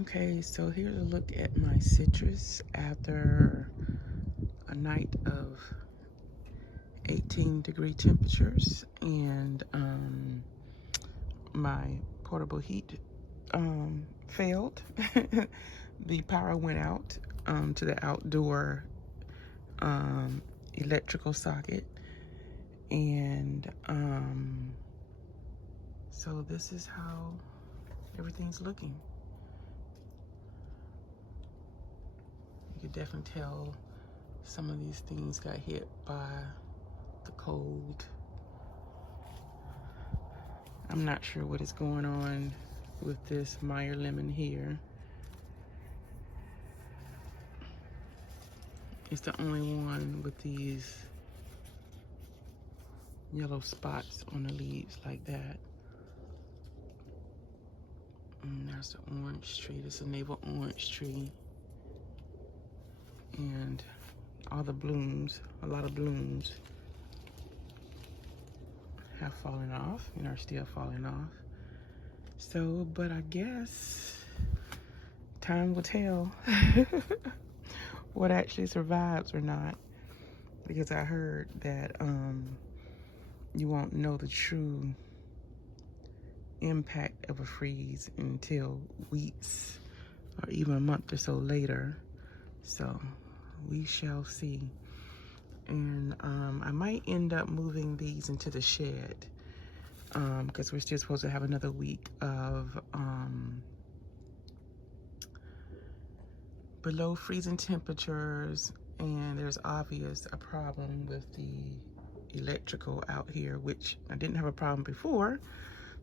Okay, so here's a look at my citrus after a night of 18-degree temperatures, and my portable heat failed. The power went out to the outdoor electrical socket, and so this is how everything's looking. You could definitely tell some of these things got hit by the cold. I'm not sure what is going on with this Meyer lemon here. It's the only one with these yellow spots on the leaves like that. And there's the orange tree. This is a navel orange tree. And all the blooms, a lot of blooms have fallen off and are still falling off. So, but I guess time will tell what actually survives or not, because I heard that you won't know the true impact of a freeze until weeks or even a month or so later. So we shall see. And I might end up moving these into the shed because we're still supposed to have another week of below freezing temperatures, and there's obvious a problem with the electrical out here, which I didn't have a problem before.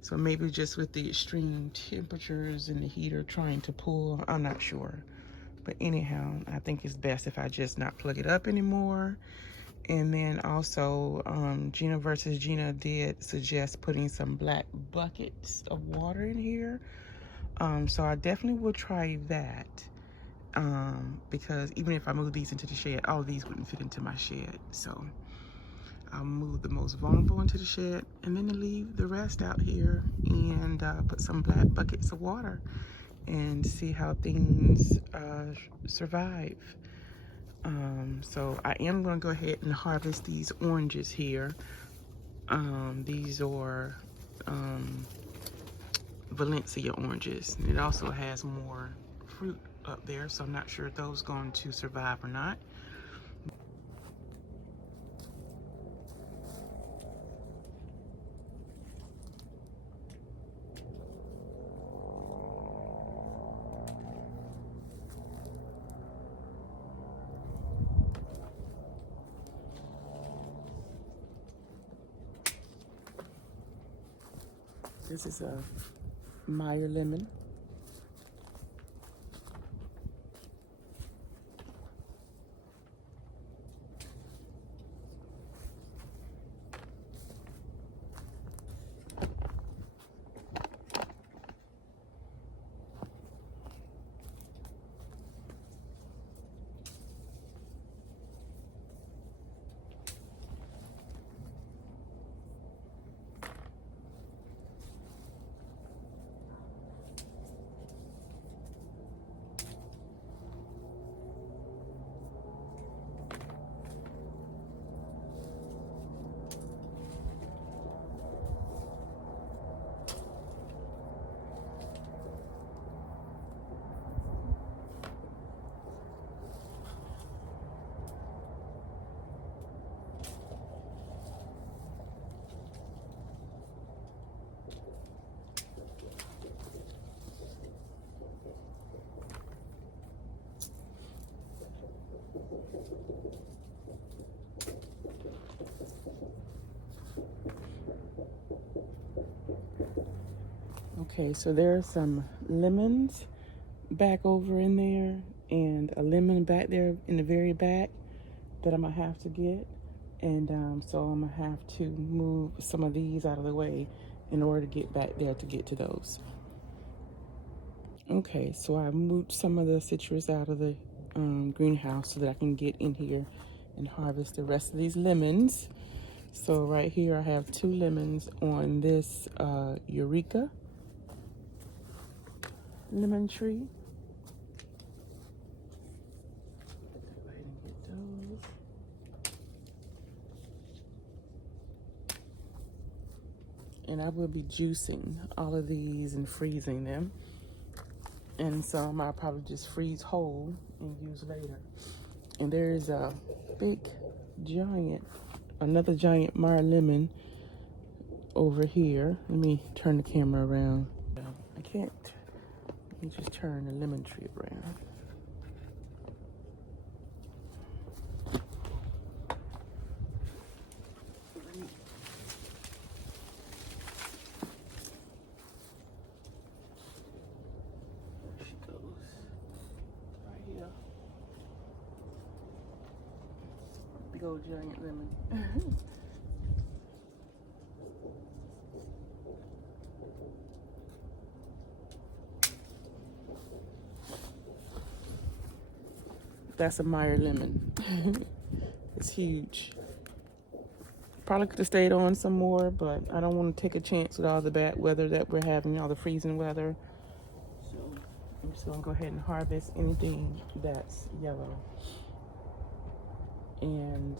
So maybe just with the extreme temperatures and the heater trying to pull, I'm not sure. But anyhow, I think it's best if I just not plug it up anymore. And then also, Gina versus Gina did suggest putting some black buckets of water in here. So I definitely will try that. Because even if I move these into the shed, all of these wouldn't fit into my shed. So I'll move the most vulnerable into the shed and then leave the rest out here and put some black buckets of water and see how things survive. So I am going to go ahead and harvest these oranges here. These are Valencia oranges. And it also has more fruit up there, so I'm not sure if those are going to survive or not. This is a Meyer lemon. Okay, so there are some lemons back over in there and a lemon back there in the very back that I'm gonna have to get. And so I'm gonna have to move some of these out of the way in order to get back there to get to those. Okay, so I moved some of the citrus out of the greenhouse so that I can get in here and harvest the rest of these lemons. So right here I have 2 lemons on this Eureka lemon tree. and I will be juicing all of these and freezing them. And some I'll probably just freeze whole and use later. And there's a big giant, another giant Meyer lemon over here. Let me turn the camera around. I can't, let me just turn the lemon tree around. Big old giant lemon. That's a Meyer lemon. It's huge. Probably could have stayed on some more, but I don't want to take a chance with all the bad weather that we're having, all the freezing weather. So I'm just gonna go ahead and harvest anything that's yellow. And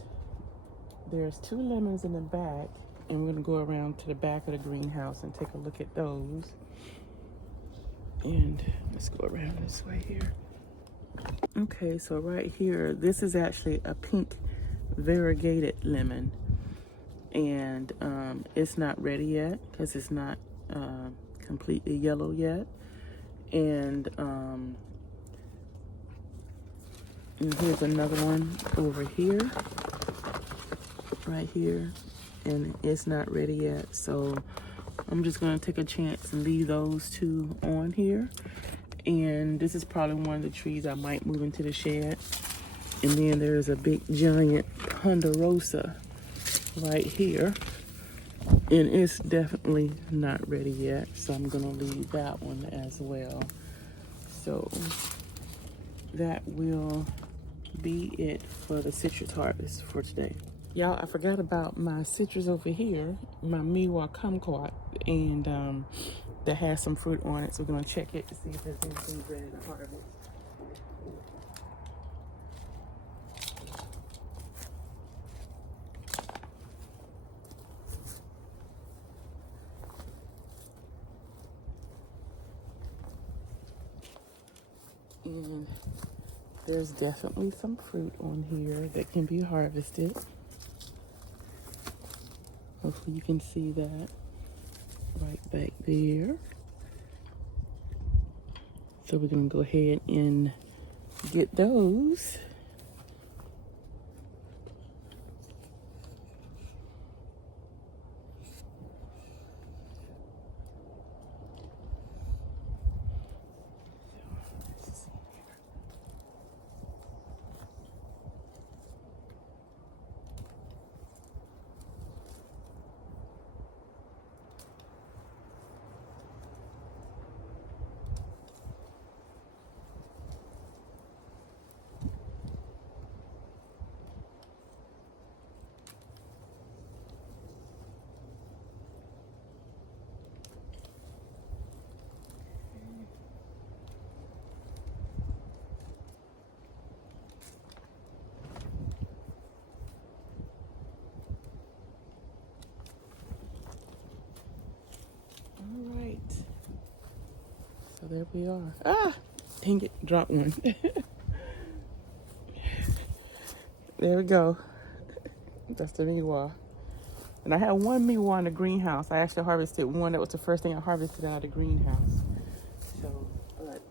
there's 2 lemons in the back, and we're gonna go around to the back of the greenhouse and take a look at those. And let's go around this way here. Okay, so right here, this is actually a pink variegated lemon, and it's not ready yet because it's not completely yellow yet. And here's another one over here, right here, and it's not ready yet. So I'm just gonna take a chance and leave those 2 on here. And this is probably one of the trees I might move into the shed. And then there's a big giant ponderosa right here, and it's definitely not ready yet, so I'm gonna leave that one as well. So that will be it for the citrus harvest for today. Y'all, I forgot about my citrus over here, my Miwa kumquat, and that has some fruit on it, so we're gonna check it to see if there's anything ready to harvest. And there's definitely some fruit on here that can be harvested. Hopefully you can see that right back there. So we're gonna go ahead and get those. So there we are. Ah, dang it, dropped one. There we go. That's the Miwa. And I had one Miwa in the greenhouse. I actually harvested one. That was the first thing I harvested out of the greenhouse. So, but,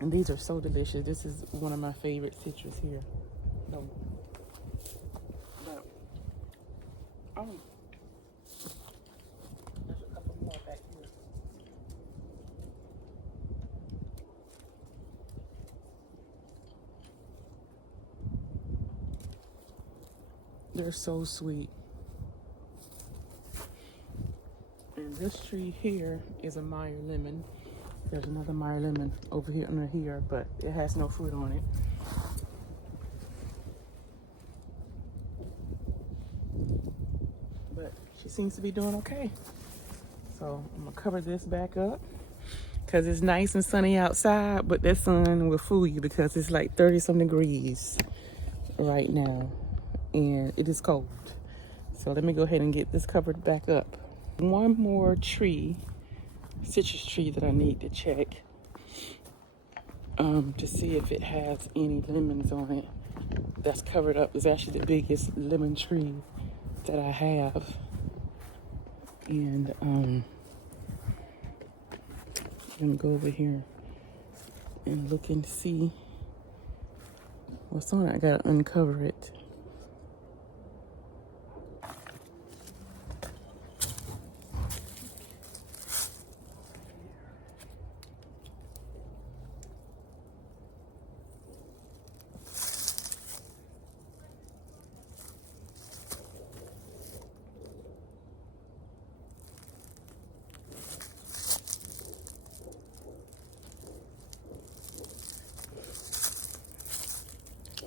and these are so delicious. This is one of my favorite citrus here. So, but, there's a couple more back here. They're so sweet. And this tree here is a Meyer lemon. There's another Meyer lemon over here under here, but it has no fruit on it. But she seems to be doing okay. So I'm gonna cover this back up because it's nice and sunny outside, but that sun will fool you because it's like 30-some degrees right now. And it is cold. So let me go ahead and get this covered back up. One more tree, citrus tree, that I need to check to see if it has any lemons on it. That's covered up. It's actually the biggest lemon tree that I have. And I'm gonna go over here and look and see what's on it. I gotta uncover it.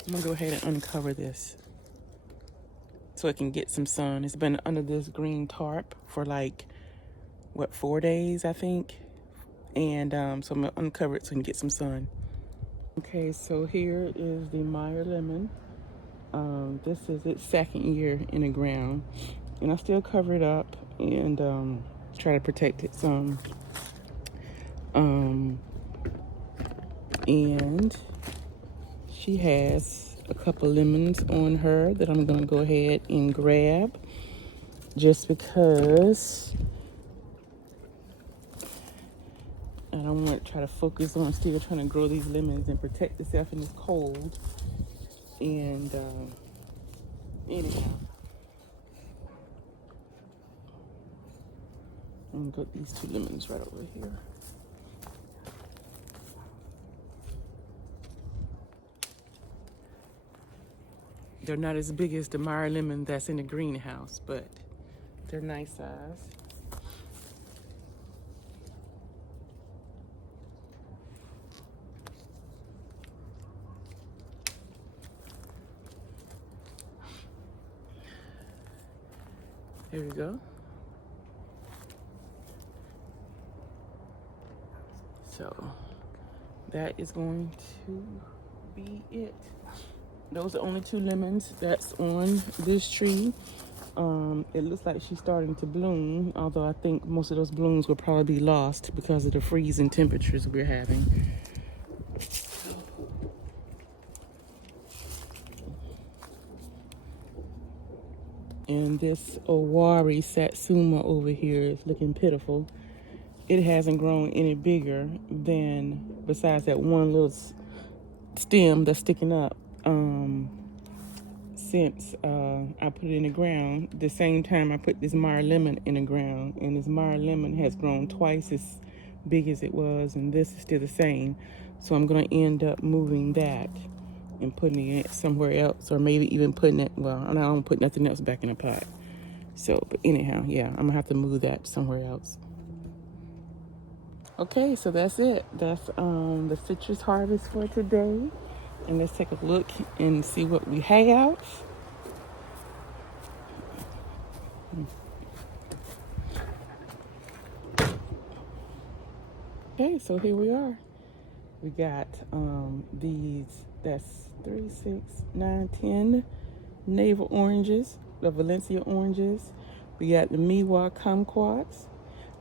I'm gonna go ahead and uncover this so it can get some sun. It's been under this green tarp for like, what, 4 days, I think? And so I'm gonna uncover it so it can get some sun. Okay, so here is the Meyer lemon. This is its second year in the ground. And I still cover it up and try to protect it some. And she has a couple lemons on her that I'm gonna go ahead and grab just because I don't want to try to focus on still trying to grow these lemons and protect itself in this cold. And anyhow, I'm gonna put these 2 lemons right over here. They're not as big as the Meyer lemon that's in the greenhouse, but they're nice size. There we go. So that is going to be it. Those are only 2 lemons that's on this tree. It looks like she's starting to bloom, although I think most of those blooms will probably be lost because of the freezing temperatures we're having. And this Owari Satsuma over here is looking pitiful. It hasn't grown any bigger than, besides that one little stem that's sticking up, since I put it in the ground. The same time I put this Meyer lemon in the ground, and this Meyer lemon has grown twice as big as it was, and this is still the same. So I'm gonna end up moving that and putting it somewhere else, or maybe even putting it, well, I don't put nothing else back in the pot. So, but anyhow, yeah, I'm gonna have to move that somewhere else. Okay, so that's it. That's the citrus harvest for today. And let's take a look and see what we have. Okay, so here we are. We got these, that's 3, 6, 9, 10 navel oranges, the Valencia oranges. We got the Miwa kumquats,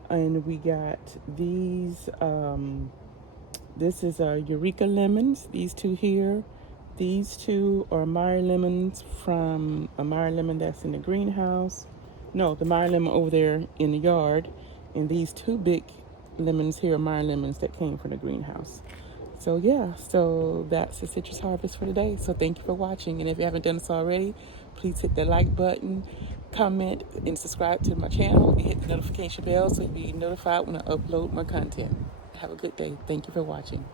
and we got these, this is Eureka lemons, these 2 here. These 2 are Meyer lemons from a Meyer lemon that's in the greenhouse. No, the Meyer lemon over there in the yard. And these 2 big lemons here are Meyer lemons that came from the greenhouse. So yeah, so that's the citrus harvest for today. So thank you for watching. And if you haven't done this already, please hit the like button, comment, and subscribe to my channel. And hit the notification bell so you'll be notified when I upload my content. Have a good day. Thank you for watching.